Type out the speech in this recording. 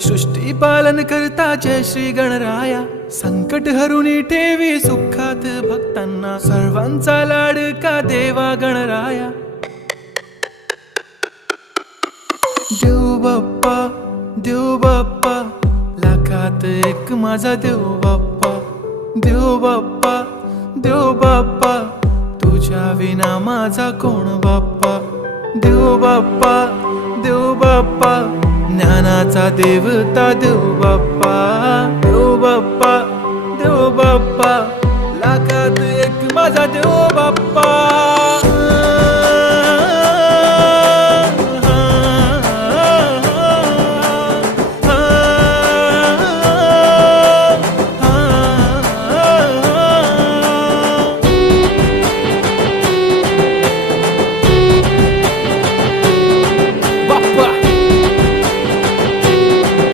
सृष्टी पालन करता जय श्री गणराया, संकट हरुनी ठेवी सुखात भक्तांना, सर्वांचा लाडका देवा गणराया. देव बाप्पा, देव बाप्पा, लाखात एक माझा देव बाप्पा. देव बाप्पा, देव बाप्पा, तुझ्या विना माझा कोण बाप्पा. देव बाप्पा, देव बाप्पा, ज्ञानाचा देवता देव बाप्पा.